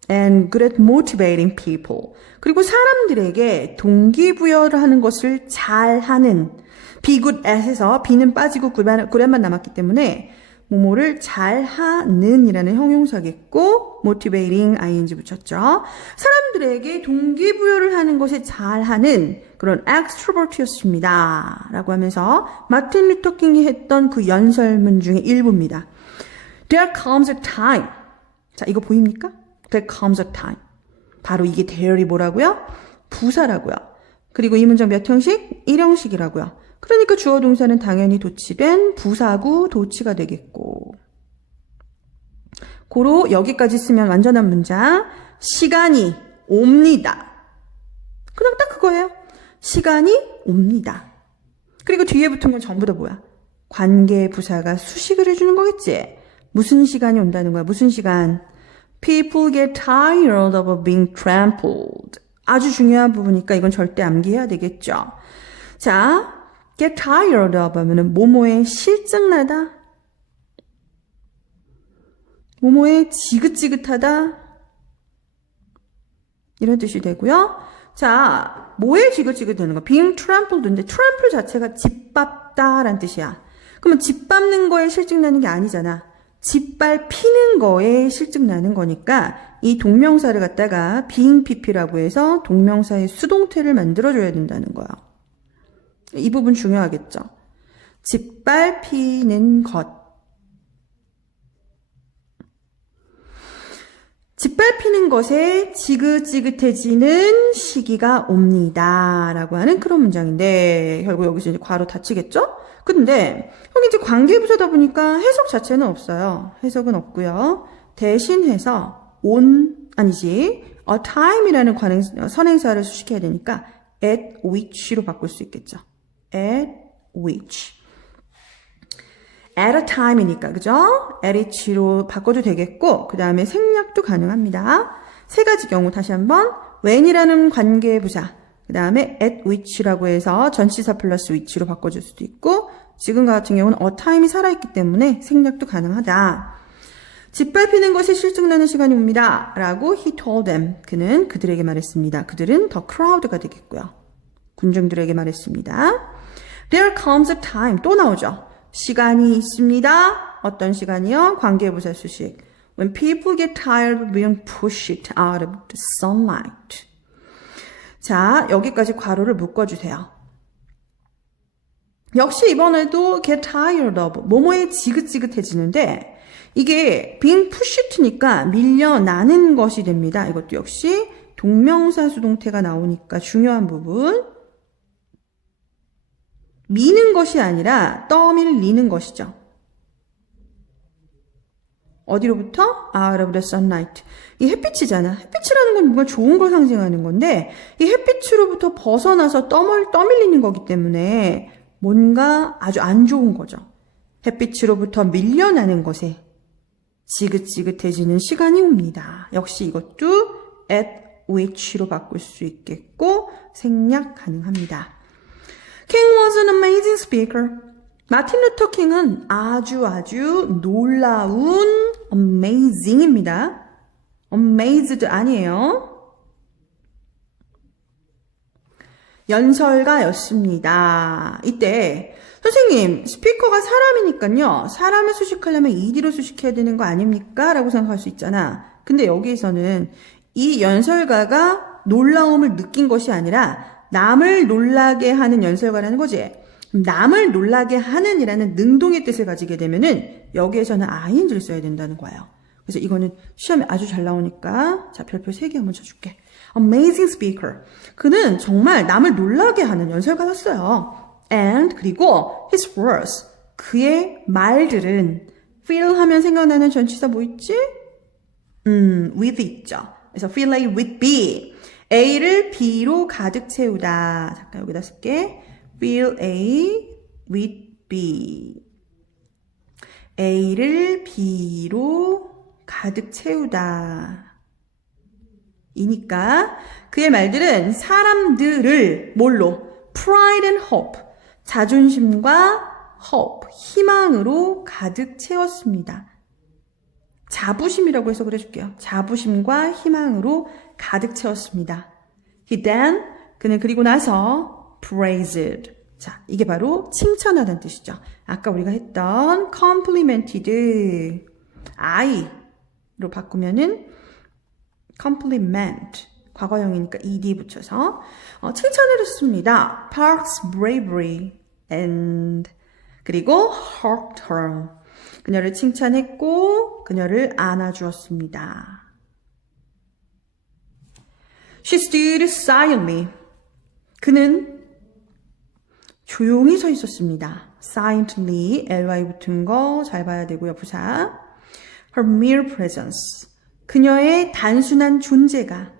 and good at motivating people. 그리고 사람들에게 동기부여를 하는 것을 잘하는, be good at에서 be는 빠지고 good만 남았기 때문에 뭐뭐를 잘하는 이라는 형용사겠고 motivating ing 붙였죠. 사람들에게 동기부여를 하는 것이 잘하는 그런 extrovert였습니다. 라고 하면서 마틴 루터 킹이 했던 그 연설문 중에 일부입니다. There comes a time. 자, 이거 보입니까? There comes a time. 바로 이게 there이 뭐라고요? 부사라고요. 그리고 이 문장 몇 형식? 1형식이라고요. 그러니까 주어 동사는 당연히 도치된 부사구 도치가 되겠고. 고로 여기까지 쓰면 완전한 문장. 시간이 옵니다. 그냥 딱 그거예요. 시간이 옵니다. 그리고 뒤에 붙은 건 전부 다 뭐야? 관계 부사가 수식을 해주는 거겠지. 무슨 시간이 온다는 거야? 무슨 시간? People get tired of being trampled. 아주 중요한 부분이니까 이건 절대 암기해야 되겠죠. 자, get tired of 하면은 뭐뭐에 실증나다, 뭐뭐에 지긋지긋하다 이런 뜻이 되고요. 자, 뭐에 지긋지긋하는 거? being trampled인데 trample 자체가 짓밟다라는 뜻이야. 그러면 짓밟는 거에 실증나는 게 아니잖아. 짓밟히는 거에 실증나는 거니까 이 동명사를 갖다가 being pp라고 해서 동명사의 수동태를 만들어줘야 된다는 거야. 이 부분 중요하겠죠. 짓밟히는 것. 짓밟히는 것에 지긋지긋해지는 시기가 옵니다. 라고 하는 그런 문장인데, 결국 여기서 이제 괄호 닫히겠죠? 근데, 여기 이제 관계부사다 보니까 해석 자체는 없어요. 해석은 없고요. 대신해서, a time이라는 선행사를 수식해야 되니까, at which로 바꿀 수 있겠죠. at which. at a time이니까, 그죠? at which로 바꿔도 되겠고, 그 다음에 생략도 가능합니다. 세 가지 경우 다시 한번, when이라는 관계부사, 그 다음에 at which라고 해서 전치사 플러스 which로 바꿔줄 수도 있고, 지금 같은 경우는 a time이 살아있기 때문에 생략도 가능하다. 짓밟히는 것이 실증나는 시간이 옵니다. 라고 he told them. 그는 그들에게 말했습니다. 그들은 the crowd가 되겠고요. 군중들에게 말했습니다. There comes a time. 또 나오죠. 시간이 있습니다. 어떤 시간이요? 관계부사 수식. When people get tired of being pushed out of the sunlight. 자, 여기까지 괄호를 묶어주세요. 역시 이번에도 get tired of. 뭐뭐에 지긋지긋해지는데 이게 being pushed니까 밀려나는 것이 됩니다. 이것도 역시 동명사 수동태가 나오니까 중요한 부분. 미는 것이 아니라 떠밀리는 것이죠. 어디로부터? Out of the sunlight. 이 햇빛이잖아. 햇빛이라는 건 뭔가 좋은 걸 상징하는 건데 이 햇빛으로부터 벗어나서 떠밀리는 거기 때문에 뭔가 아주 안 좋은 거죠. 햇빛으로부터 밀려나는 것에 지긋지긋해지는 시간이 옵니다. 역시 이것도 at which로 바꿀 수 있겠고 생략 가능합니다. King was an amazing speaker. 마틴 루터 킹은 아주 놀라운 amazing입니다. amazed 아니에요. 연설가였습니다. 이때 선생님, 스피커가 사람이니까요. 사람을 수식하려면 ed로 수식해야 되는 거 아닙니까? 라고 생각할 수 있잖아. 근데 여기에서는 이 연설가가 놀라움을 느낀 것이 아니라 남을 놀라게 하는 연설가라는 거지. 남을 놀라게 하는 이라는 능동의 뜻을 가지게 되면은 여기에서는 ing를 써야 된다는 거예요. 그래서 이거는 시험에 아주 잘 나오니까 자, 별표 3개 한번 쳐줄게. Amazing speaker. 그는 정말 남을 놀라게 하는 연설가였어요. And 그리고 his words. 그의 말들은 fill 하면 생각나는 전치사 뭐 있지? with 있죠. 그래서 fill A with B. A를 B로 가득 채우다. 잠깐 여기다 쓸게. fill A with B. A를 B로 가득 채우다. 이니까 그의 말들은 사람들을 뭘로? pride and hope. 자존심과 hope, 희망으로 가득 채웠습니다. 자부심이라고 해서 그래줄게요. 자부심과 희망으로 가득 채웠습니다. He then, 그는 그리고 나서 praised. 자, 이게 바로 칭찬하다는 뜻이죠. 아까 우리가 했던 complimented, I로 바꾸면은 compliment, 과거형이니까 ed 붙여서 칭찬을 했습니다. Park's bravery and 그리고 hugged her. 그녀를 칭찬했고 그녀를 안아주었습니다. She stood silently. 그는 조용히 서 있었습니다. silently, ly 붙은 거 잘 봐야 되고요. 부사. Her mere presence. 그녀의 단순한 존재가.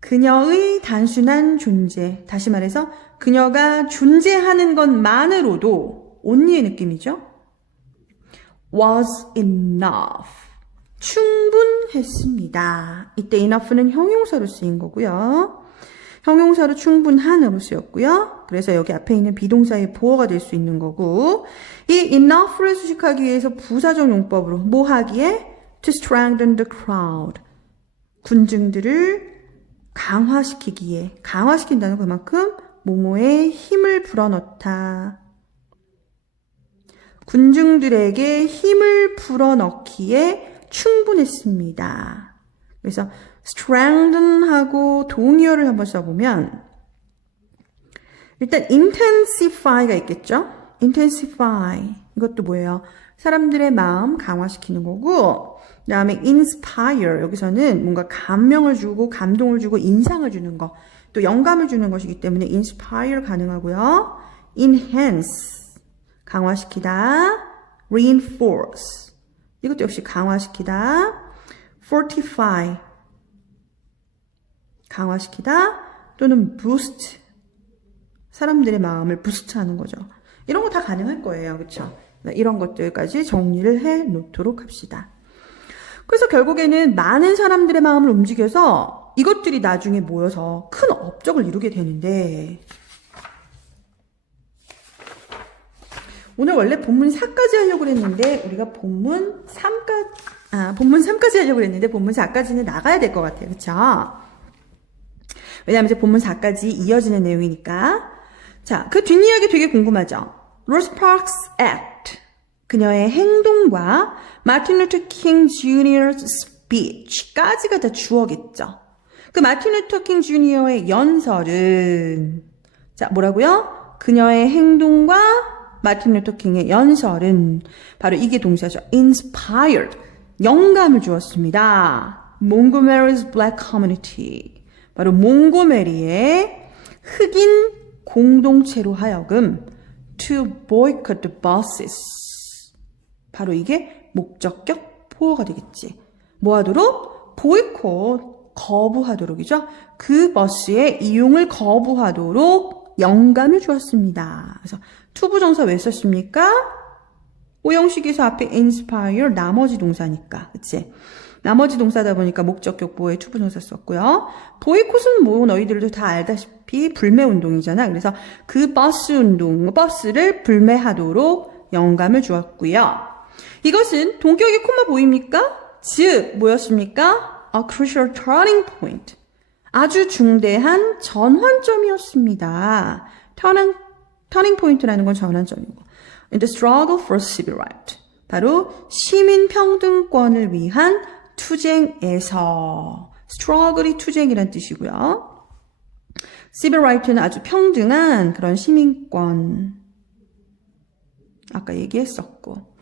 그녀의 단순한 존재. 다시 말해서 그녀가 존재하는 것만으로도 only의 느낌이죠. was enough. 충분했습니다. 이때 enough는 형용사로 쓰인 거고요. 형용사로 충분한으로 쓰였고요. 그래서 여기 앞에 있는 비동사의 보어가 될 수 있는 거고 이 enough를 수식하기 위해서 부사적 용법으로 뭐 하기에? To strengthen the crowd. 군중들을 강화시키기에 강화시킨다는 그만큼 뭐뭐에 힘을 불어넣다. 군중들에게 힘을 불어넣기에 충분했습니다. 그래서 strengthen하고 동의어를 한번 써보면 일단 intensify가 있겠죠? intensify 이것도 뭐예요? 사람들의 마음 강화시키는 거고 그 다음에 inspire 여기서는 뭔가 감명을 주고 감동을 주고 인상을 주는 거 또 영감을 주는 것이기 때문에 inspire 가능하고요. enhance 강화시키다 reinforce 이것도 역시 강화시키다 fortify 강화시키다 또는 boost, 사람들의 마음을 부스트하는 거죠. 이런 거 다 가능할 거예요. 그렇죠? 이런 것들까지 정리를 해 놓도록 합시다. 그래서 결국에는 많은 사람들의 마음을 움직여서 이것들이 나중에 모여서 큰 업적을 이루게 되는데, 오늘 원래 본문 4까지 하려고 했는데 우리가 본문 3까지 하려고 했는데 본문 4까지는 나가야 될 것 같아요. 그렇죠? 왜냐하면 이제 본문 4까지 이어지는 내용이니까. 자, 그 뒷이야기 되게 궁금하죠? Rosa Parks Act, 그녀의 행동과 마틴 루터 킹 주니어의 스피치까지가 다 주어겠죠. 그 마틴 루터 킹 주니어의 연설은, 자, 뭐라고요? 그녀의 행동과 마틴 루터 킹의 연설은 바로 이게 동사죠. inspired, 영감을 주었습니다. 몽고메리's black community, 바로 몽고메리의 흑인 공동체로 하여금 to boycott the buses, 바로 이게 목적격 보호가 되겠지. 뭐 하도록? 보이콧, 거부하도록이죠. 그 버스의 이용을 거부하도록 영감을 주었습니다. 그래서 투부정사 왜 썼습니까? 오형식에서 앞에 inspire, 나머지 동사니까. 그치? 나머지 동사다 보니까 목적격 보호에 투부정사 썼고요. 보이콧은 뭐 너희들도 다 알다시피 불매운동이잖아. 그래서 그 버스를 불매하도록 영감을 주었고요. 이것은 동격의 코마 보입니까? 즉 뭐였습니까? A crucial turning point, 아주 중대한 전환점이었습니다. turning point라는 건 전환점이고, in the struggle for civil right, 바로 시민 평등권을 위한 투쟁에서, struggle이 투쟁이란 뜻이고요. civil right는 아주 평등한 그런 시민권, 아까 얘기했었고,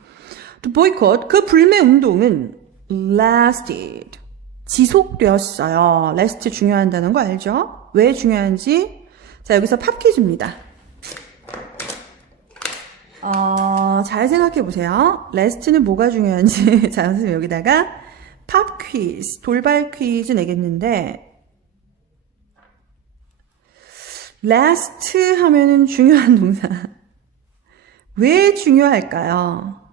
to boycott, 그 불매 운동은 lasted, 지속되었어요. last 중요하다는 거 알죠? 왜 중요한지. 자, 여기서 팝 퀴즈입니다. 잘 생각해 보세요. last는 뭐가 중요한지. 자, 선생님 여기다가 팝 퀴즈, 돌발 퀴즈 내겠는데, last 하면은 중요한 동사. 왜 중요할까요?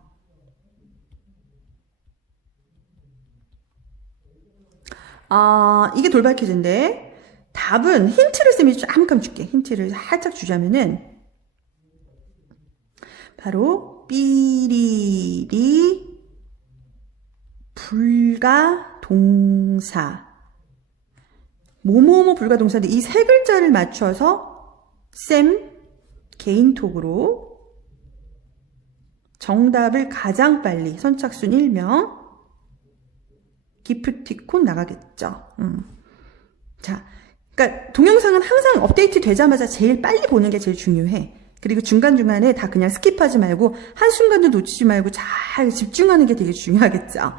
이게 돌발 퀴즈인데, 답은 힌트를 쌤이 잠깐 줄게. 힌트를 살짝 주자면은, 바로 삐리리 불가동사, 뭐뭐뭐 불가동사인데 이 세 글자를 맞춰서 쌤 개인톡으로 정답을 가장 빨리, 선착순 1명 기프티콘 나가겠죠. 자, 그러니까 동영상은 항상 업데이트 되자마자 제일 빨리 보는 게 제일 중요해. 그리고 중간중간에 다 그냥 스킵하지 말고 한순간도 놓치지 말고 잘 집중하는 게 되게 중요하겠죠.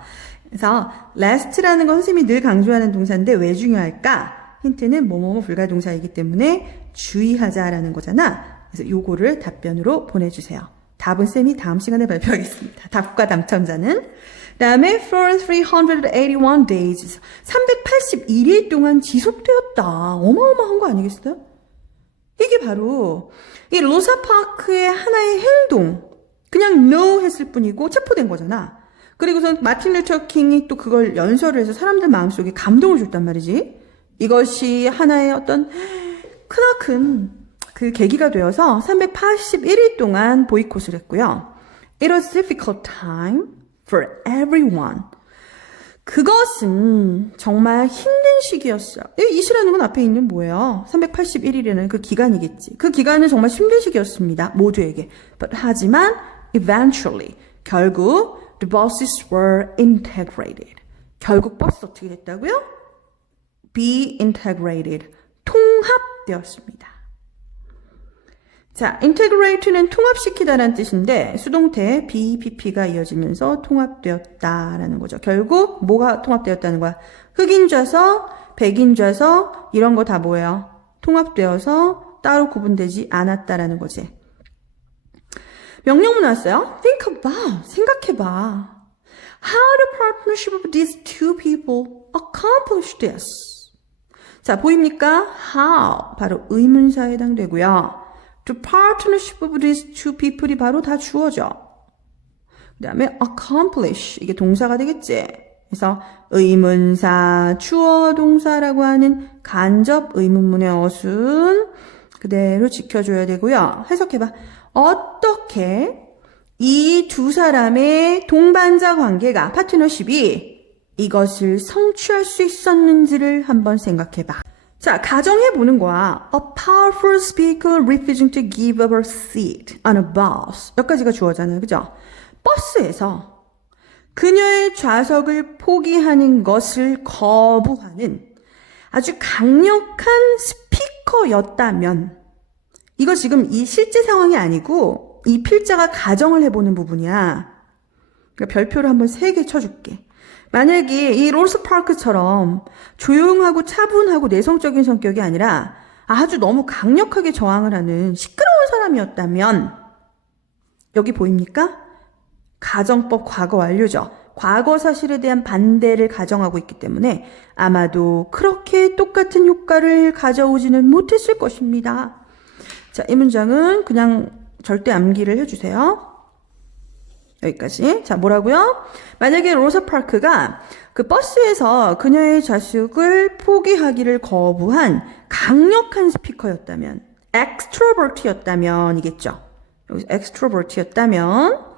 그래서 last라는 건 선생님이 늘 강조하는 동사인데 왜 중요할까? 힌트는 뭐뭐뭐 불가동사이기 때문에 주의하자라는 거잖아. 그래서 요거를 답변으로 보내주세요. 답은 쌤이 다음 시간에 발표하겠습니다. 답과 당첨자는. 그 다음에 for 381 days, 381일 동안 지속되었다. 어마어마한 거 아니겠어요? 이게 바로 이 로사 파크의 하나의 행동, 그냥 no 했을 뿐이고 체포된 거잖아. 그리고선 마틴 루터 킹이 또 그걸 연설을 해서 사람들 마음속에 감동을 줬단 말이지. 이것이 하나의 어떤 크나큰 그 계기가 되어서 381일 동안 보이콧을 했고요. It was a difficult time for everyone. 그것은 정말 힘든 시기였어요. 이 시라는 건 앞에 있는 뭐예요? 381일이라는 그 기간이겠지. 그 기간은 정말 힘든 시기였습니다. 모두에게. But 하지만 eventually, 결국 the buses were integrated. 결국 버스 어떻게 됐다고요? Be integrated. 통합되었습니다. 자, integrate는 통합시키다라는 뜻인데 수동태 BPP가 이어지면서 통합되었다라는 거죠. 결국 뭐가 통합되었다는 거야? 흑인 좌석, 백인 좌석 이런 거 다 뭐예요? 통합되어서 따로 구분되지 않았다라는 거지. 명령문 나왔어요. Think about, 생각해봐. How the partnership of these two people accomplished this. 자, 보입니까? how 바로 의문사에 해당되고요. The partnership of these two people이 바로 다 주어져. 그 다음에 accomplish 이게 동사가 되겠지. 그래서 의문사, 주어 동사라고 하는 간접 의문문의 어순 그대로 지켜줘야 되고요. 해석해봐. 어떻게 이 두 사람의 동반자 관계가 파트너십이 이것을 성취할 수 있었는지를 한번 생각해봐. 자, 가정해보는 거야. A powerful speaker refusing to give up her seat on a bus. 여기까지가 주어잖아요. 그죠? 버스에서 그녀의 좌석을 포기하는 것을 거부하는 아주 강력한 스피커였다면 이거 지금 이 실제 상황이 아니고 이 필자가 가정을 해보는 부분이야. 그러니까 별표를 한번 3개 쳐줄게. 만약에 이 로스 파크처럼 조용하고 차분하고 내성적인 성격이 아니라 아주 너무 강력하게 저항을 하는 시끄러운 사람이었다면 여기 보입니까? 가정법 과거 완료죠. 과거 사실에 대한 반대를 가정하고 있기 때문에 아마도 그렇게 똑같은 효과를 가져오지는 못했을 것입니다. 자, 이 문장은 그냥 절대 암기를 해주세요. 여기까지. 자, 뭐라고요? 만약에 로사 파크가 그 버스에서 그녀의 좌석을 포기하기를 거부한 강력한 스피커였다면, extrovert였다면, 여기서 extrovert였다면,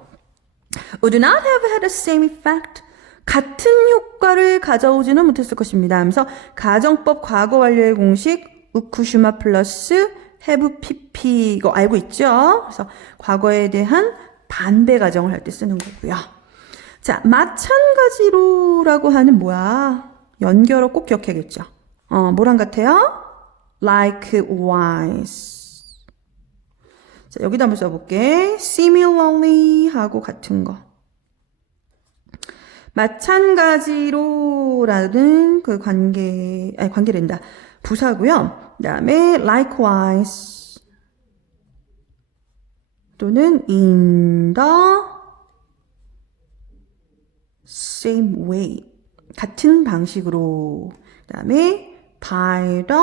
would not have had the same effect. 같은 효과를 가져오지는 못했을 것입니다. 하면서 가정법 과거 완료의 공식, 우쿠슈마 플러스 have pp, 이거 알고 있죠? 그래서 과거에 대한 반대 가정을 할 때 쓰는 거고요. 자, 마찬가지로라고 하는 뭐야? 연결어 꼭 기억해야겠죠. 뭐랑 같아요? likewise. 자, 여기다 한번 써볼게. similarly 하고 같은 거. 마찬가지로라는 그 관계된다. 부사고요. 그 다음에 likewise. 또는 in the same way. 같은 방식으로. 그 다음에 by the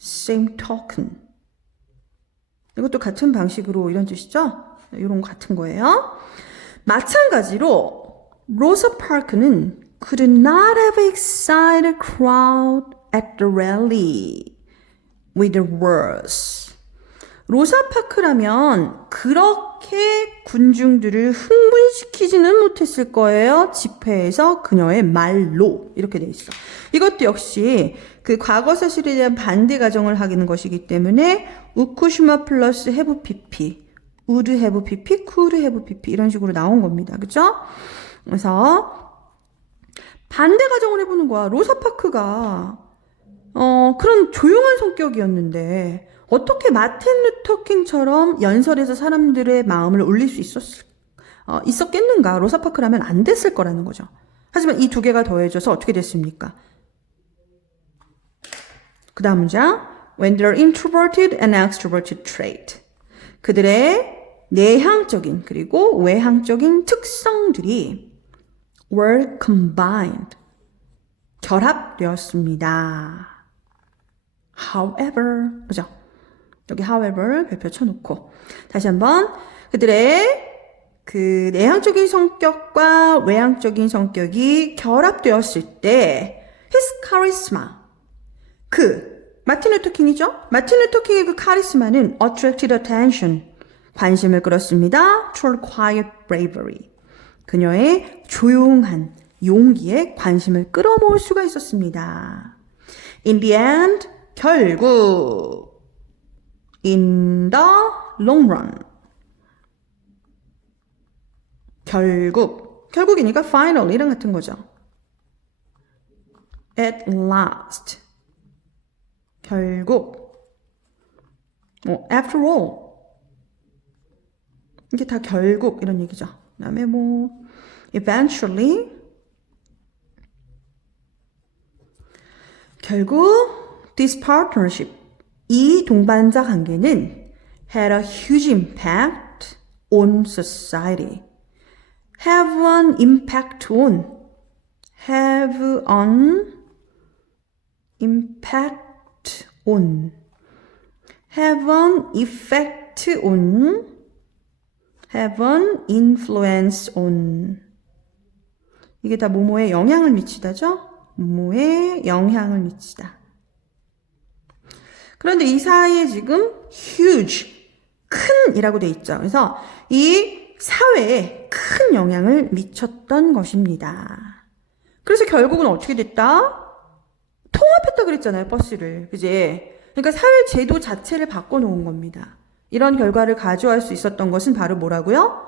same token. 이것도 같은 방식으로 이런 뜻이죠? 이런 거 같은 거예요. 마찬가지로 로사 파크는 could not have excited a crowd at the rally with the words. 로사 파크라면 그렇게 군중들을 흥분시키지는 못했을 거예요. 집회에서 그녀의 말로 이렇게 돼 있어. 이것도 역시 그 과거 사실에 대한 반대 가정을 하는 것이기 때문에 우쿠슈마 플러스 have pp, would have pp, could have pp 이런 식으로 나온 겁니다. 그렇죠? 그래서 반대 가정을 해보는 거야. 로사 파크가 그런 조용한 성격이었는데 어떻게 마틴 루터 킹처럼 연설에서 사람들의 마음을 울릴 수 있었겠는가? 로사 파크라면 안 됐을 거라는 거죠. 하지만 이 두 개가 더해져서 어떻게 됐습니까? 그 다음 문장. When they're introverted and extroverted trait. 그들의 내향적인 그리고 외향적인 특성들이 were combined. 결합되었습니다. However. 그죠? 여기 however 별표 쳐놓고 다시 한번 그들의 그 내향적인 성격과 외향적인 성격이 결합되었을 때 his charisma 마틴 루터 킹이죠? 마틴 루터 킹의 그 카리스마는 attracted attention 관심을 끌었습니다. toward quiet bravery 그녀의 조용한 용기에 관심을 끌어모을 수가 있었습니다. In the end 결국 in the long run. 결국이니까 finally 이랑 같은 거죠. at last. 결국. after all. 이게 다 결국 이런 얘기죠. 그 다음에 eventually. 결국 this partnership. 이 동반자 관계는 had a huge impact on society. have an impact on, have an impact on, have an effect on, have an influence on. 이게 다 뭐뭐에 영향을 미치다죠? 뭐뭐에 영향을 미치다. 그런데 이 사이에 지금 huge, 큰 이라고 돼 있죠. 그래서 이 사회에 큰 영향을 미쳤던 것입니다. 그래서 결국은 어떻게 됐다? 통합했다 그랬잖아요, 버스를. 그지? 그러니까 사회 제도 자체를 바꿔놓은 겁니다. 이런 결과를 가져갈 수 있었던 것은 바로 뭐라고요?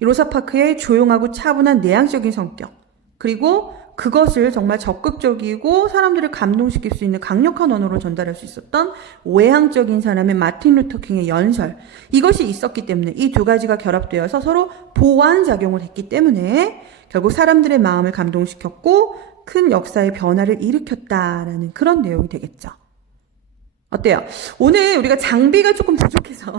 로사파크의 조용하고 차분한 내향적인 성격, 그리고 그것을 정말 적극적이고 사람들을 감동시킬 수 있는 강력한 언어로 전달할 수 있었던 외향적인 사람의 마틴 루터 킹의 연설, 이것이 있었기 때문에 이 두 가지가 결합되어서 서로 보완작용을 했기 때문에 결국 사람들의 마음을 감동시켰고 큰 역사의 변화를 일으켰다라는 그런 내용이 되겠죠. 어때요? 오늘 우리가 장비가 조금 부족해서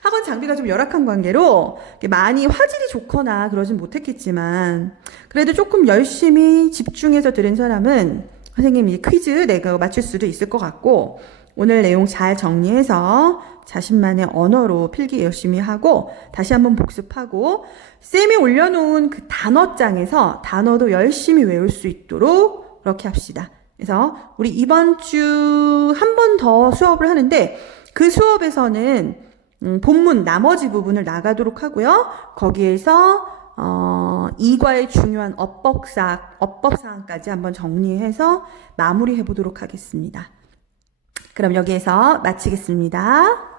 학원 장비가 좀 열악한 관계로 많이 화질이 좋거나 그러진 못했겠지만 그래도 조금 열심히 집중해서 들은 사람은 선생님이 퀴즈 내가 맞출 수도 있을 것 같고, 오늘 내용 잘 정리해서 자신만의 언어로 필기 열심히 하고 다시 한번 복습하고 쌤이 올려놓은 그 단어장에서 단어도 열심히 외울 수 있도록 그렇게 합시다. 그래서 우리 이번 주 한 번 더 수업을 하는데 그 수업에서는 본문 나머지 부분을 나가도록 하고요. 거기에서 이과의 중요한 어법사항까지 한번 정리해서 마무리해 보도록 하겠습니다. 그럼 여기에서 마치겠습니다.